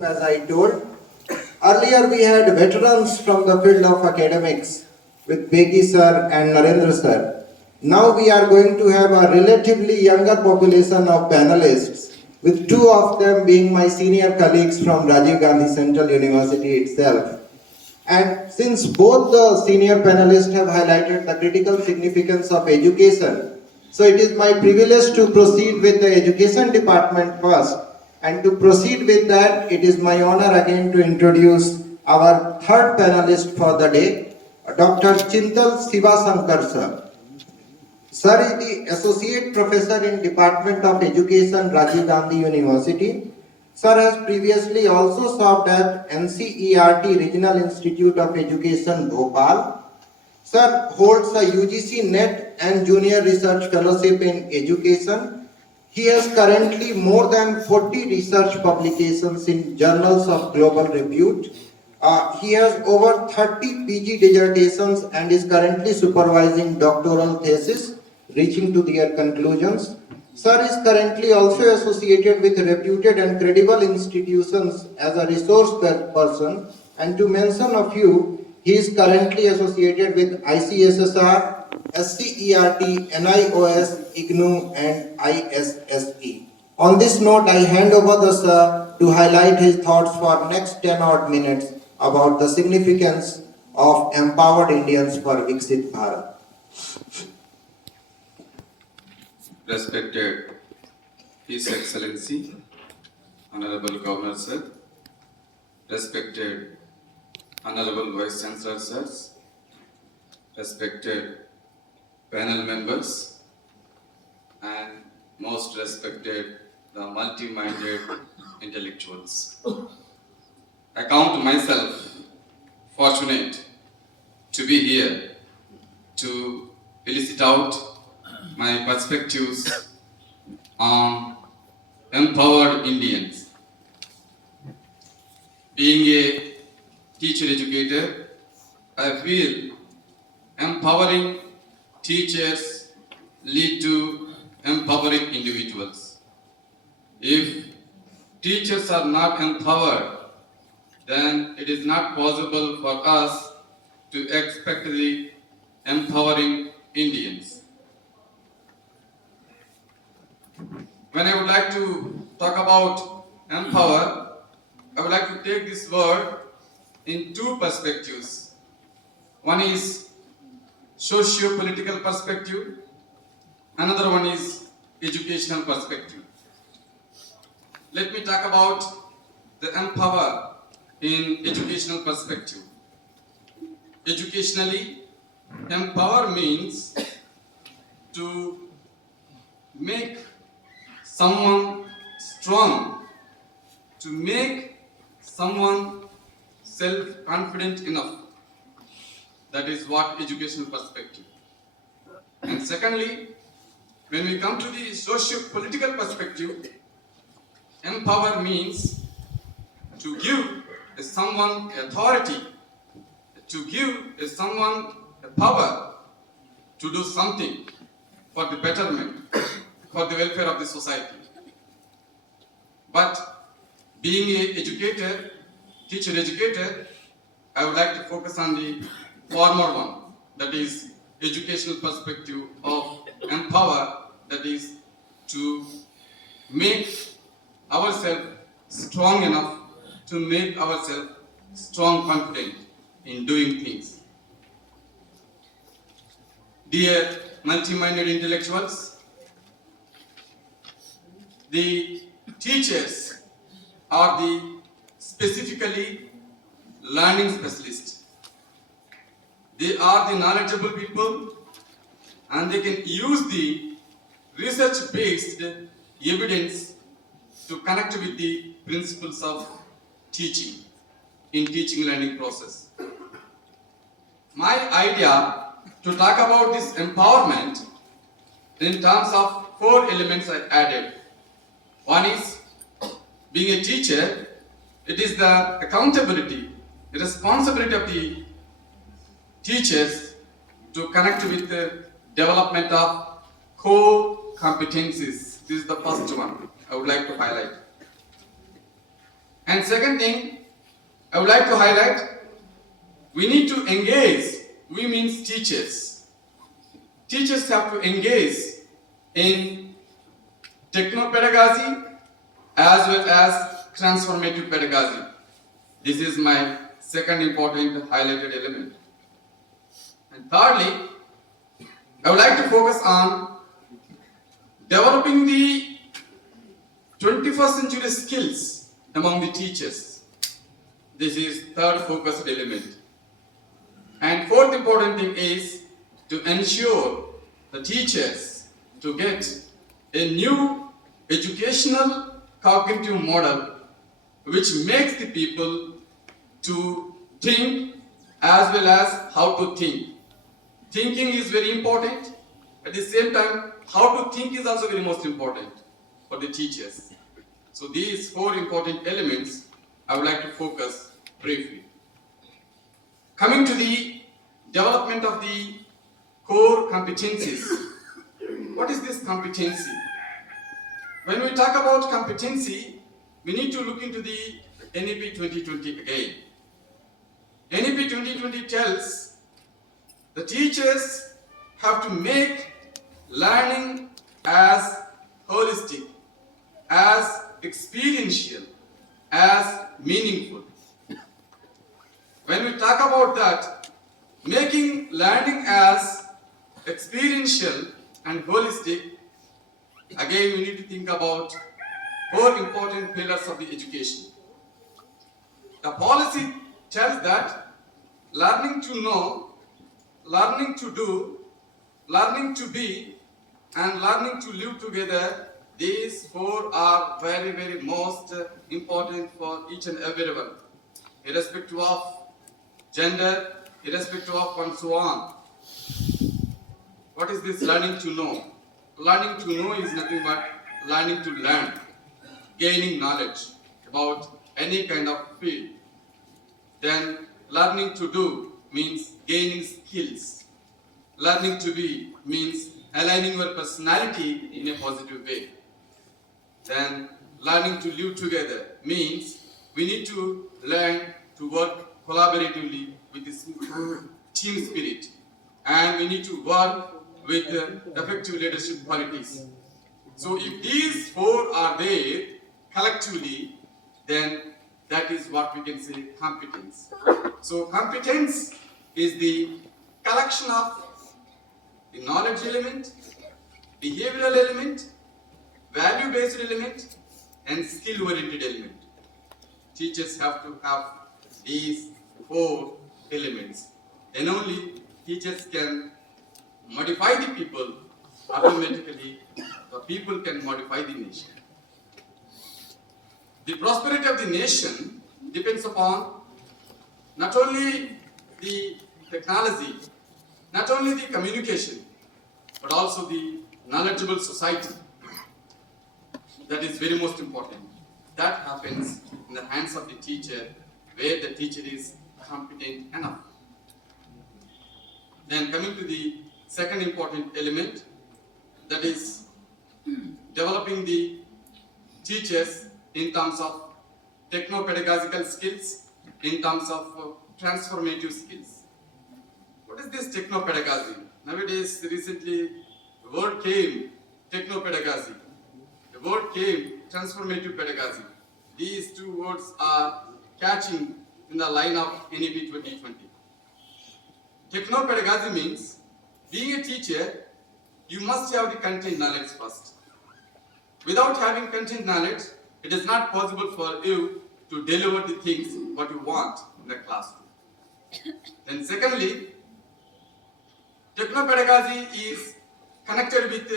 As I told, earlier we had veterans from the field of academics with Begi sir and Narendra sir. Now we are going to have a relatively younger population of panelists, with two of them being my senior colleagues from Rajiv Gandhi Central University itself. And since both the senior panelists have highlighted the critical significance of education, so it is my privilege to proceed with the education department first. And to proceed with that, it is my honor again to introduce our third panelist for the day, Dr. Chintal Sankar sir. Sir is the Associate Professor in Department of Education, Rajiv Gandhi University. Sir has previously also served at NCERT Regional Institute of Education, Bhopal. Sir holds a UGC NET and Junior Research Fellowship in Education. He has currently more than 40 research publications in journals of global repute. He has over 30 PG dissertations and is currently supervising doctoral thesis, reaching to their conclusions. Sir is currently also associated with reputed and credible institutions as a resource person. And to mention a few, he is currently associated with ICSSR, SCERT, NIOS, IGNU, and ISSE. On this note, I hand over the sir to highlight his thoughts for next 10 odd minutes about the significance of empowered Indians for Vikshit Bharat. Respected His Excellency, Honorable Governor Sir, respected Honorable Vice Chancellor Sirs, respected panel members, and most respected the multi-minded intellectuals. I count myself fortunate to be here to elicit out my perspectives on empowered Indians. Being a teacher educator, I feel empowering teachers lead to empowering individuals. If teachers are not empowered, then it is not possible for us to expect the empowering Indians. When I would like to talk about empower, I would like to take this word in two perspectives. One is socio-political perspective, another one is educational perspective. Let me talk about the empower in educational perspective. Educationally, empower means to make someone strong, to make someone self-confident enough. That is what educational perspective. And secondly, when we come to the socio-political perspective, empower means to give someone authority, to give someone a power to do something for the betterment, for the welfare of the society. But being an educator, teacher educator, I would like to focus on the former one, that is educational perspective of empower, that is to make ourselves strong enough, to make ourselves strong, confident in doing things. Dear multi-minded intellectuals, the teachers are the specifically learning specialists. They are the knowledgeable people and they can use the research-based evidence to connect with the principles of teaching in teaching learning process. My idea to talk about this empowerment in terms of 4 elements I added. One is being a teacher, it is the accountability, the responsibility of the teachers to connect with the development of core competencies. This is the first one I would like to highlight. And second thing, I would like to highlight, we need to engage, we means teachers. Teachers have to engage in Techn Pedagogy as well as transformative pedagogy. This is my second important highlighted element. And thirdly, I would like to focus on developing the 21st century skills among the teachers. This is third focused element. And fourth important thing is to ensure the teachers to get a new educational cognitive model which makes the people to think as well as how to think. Thinking is very important. At the same time, how to think is also very most important for the teachers. So these four important elements I would like to focus briefly. Coming to the development of the core competencies. What is this competency? When we talk about competency, we need to look into the NEP 2020 again. NEP 2020 tells the teachers have to make learning as holistic, as experiential, as meaningful. When we talk about that, making learning as experiential and holistic, again we need to think about four important pillars of the education. The policy tells that learning to know, learning to do, learning to be, and learning to live together, these four are very, very most important for each and everyone, irrespective of gender, irrespective of and so on. What is this learning to know? Learning to know is nothing but learning to learn, gaining knowledge about any kind of field. Then learning to do means gaining skills. Learning to be means aligning your personality in a positive way. Then learning to live together means we need to learn to work collaboratively with this team spirit, and we need to work with effective leadership qualities. So if these four are there collectively, then that is what we can say competence. So competence is the collection of the knowledge element, behavioral element, value-based element, and skill-oriented element. Teachers have to have these four elements. Then only teachers can modify the people. Automatically, the people can modify the nation. The prosperity of the nation depends upon not only the technology, not only the communication, but also the knowledgeable society. That is very most important. That happens in the hands of the teacher, where the teacher is competent enough. Then coming to the second important element, that is developing the teachers in terms of techno-pedagogical skills, in terms of transformative skills. What is this techno-pedagogy? Nowadays, recently, the word came, techno-pedagogy. The word came, transformative pedagogy. These two words are catching in the line of NEP 2020. Techno-pedagogy means, being a teacher, you must have the content knowledge first. Without having content knowledge, it is not possible for you to deliver the things what you want in the classroom. Then secondly, techno-pedagogy is connected with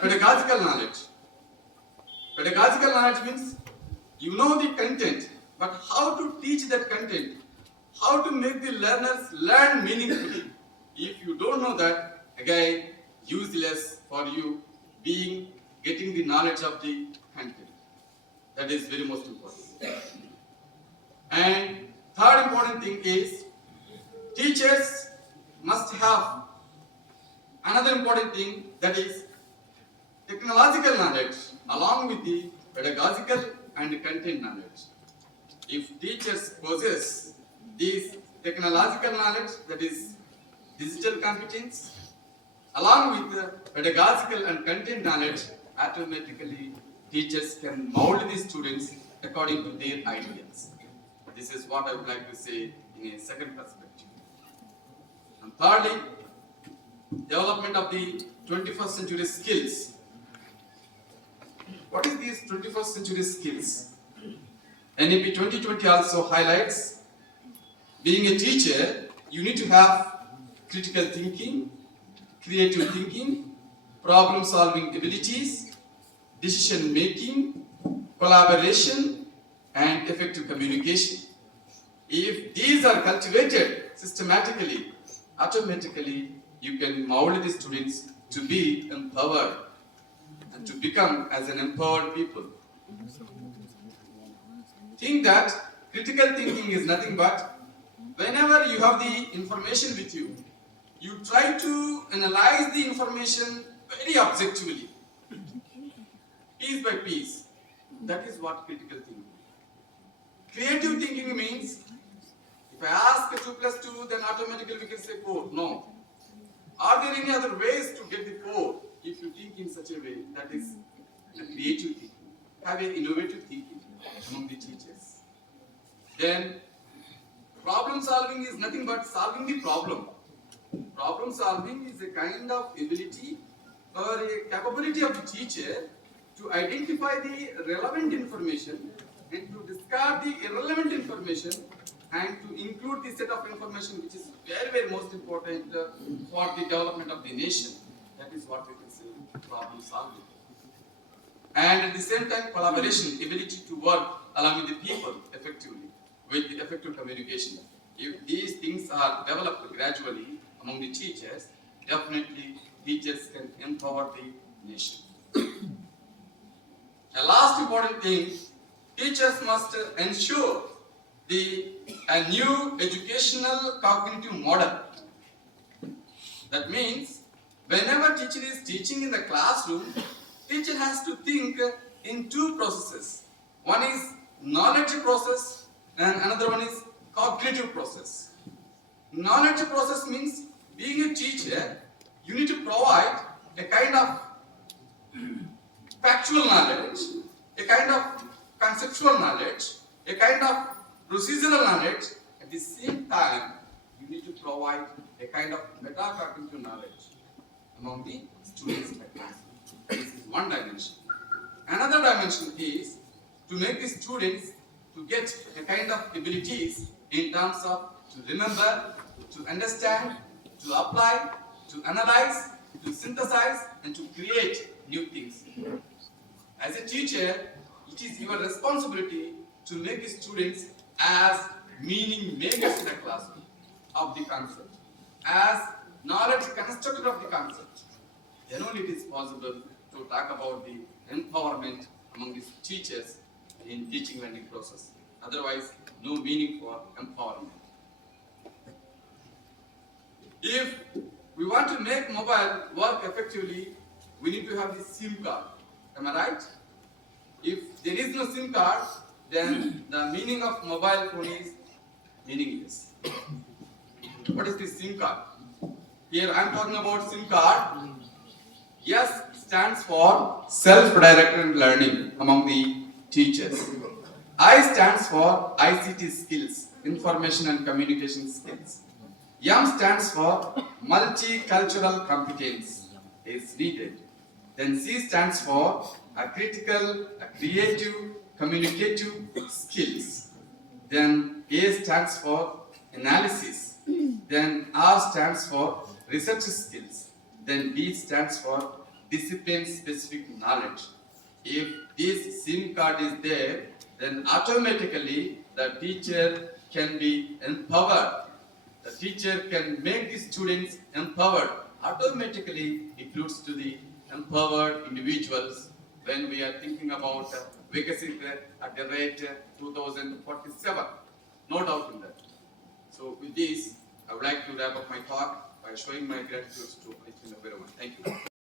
pedagogical knowledge. Pedagogical knowledge means you know the content, but how to teach that content, how to make the learners learn meaningfully. If you don't know that, again, useless for you getting the knowledge of the content. That is very most important. And third important thing is teachers must have another important thing, that is technological knowledge along with the pedagogical and content knowledge. if teachers possess these technological knowledge, that is digital competence, along with the pedagogical and content knowledge, automatically teachers can mold the students according to their ideas. This is what I would like to say in a second perspective. And thirdly, development of the 21st century skills. What is these 21st century skills? NEP 2020 also highlights, being a teacher, you need to have critical thinking, creative thinking, problem solving abilities, decision making, collaboration, and effective communication. If these are cultivated systematically, automatically you can mold the students to be empowered and to become as an empowered people. Think that critical thinking is nothing but whenever you have the information with you, you try to analyze the information very objectively, piece by piece. That is what critical thinking. Creative thinking means, if I ask 2 plus 2, then automatically we can say 4. No. Are there any other ways to get the 4? If you think in such a way, that is a creative thinking. Have an innovative thinking among the teachers. Then, problem solving is nothing but solving the problem. Problem solving is a kind of ability or a capability of the teacher to identify the relevant information and to discard the irrelevant information and to include the set of information which is very, very most important for the development of the nation. That is what we can say problem solving. And at the same time, collaboration, ability to work along with the people effectively, with the effective communication. If these things are developed gradually among the teachers, definitely teachers can empower the nation. A last important thing, teachers must ensure a new educational cognitive model. That means, whenever teacher is teaching in the classroom, teacher has to think in 2 processes. One is knowledge process and another one is cognitive process. Knowledge process means, being a teacher, you need to provide a kind of factual knowledge, a kind of conceptual knowledge, a kind of procedural knowledge. At the same time, you need to provide a kind of metacognitive knowledge among the students. This is one dimension. Another dimension is to make the students to get a kind of abilities in terms of to remember, to understand, to apply, to analyze, to synthesize, and to create new things. As a teacher, it is your responsibility to make the students as meaning makers in the classroom of the concept, as knowledge constructor of the concept. Then only it is possible to talk about the empowerment among the teachers in teaching learning process. Otherwise, no meaning for empowerment. If we want to make mobile work effectively, we need to have the SIM card. Am I right? If there is no SIM card, then the meaning of mobile phone is meaningless. What is the SIM card? Here I am talking about SIM card. S stands for self-directed learning among the teachers. I stands for ICT skills, information and communication skills. M stands for multicultural competence is needed. Then C stands for a critical, a creative, communicative skills. Then A stands for analysis. Then R stands for research skills. Then D stands for discipline-specific knowledge. If this SIM card is there, then automatically the teacher can be empowered. The teacher can make the students empowered. Automatically, it leads to the empowered individuals when we are thinking about Vikshit at the rate 2047. No doubt in that. So with this, I would like to wrap up my talk by showing my gratitude to each and everyone. Thank you.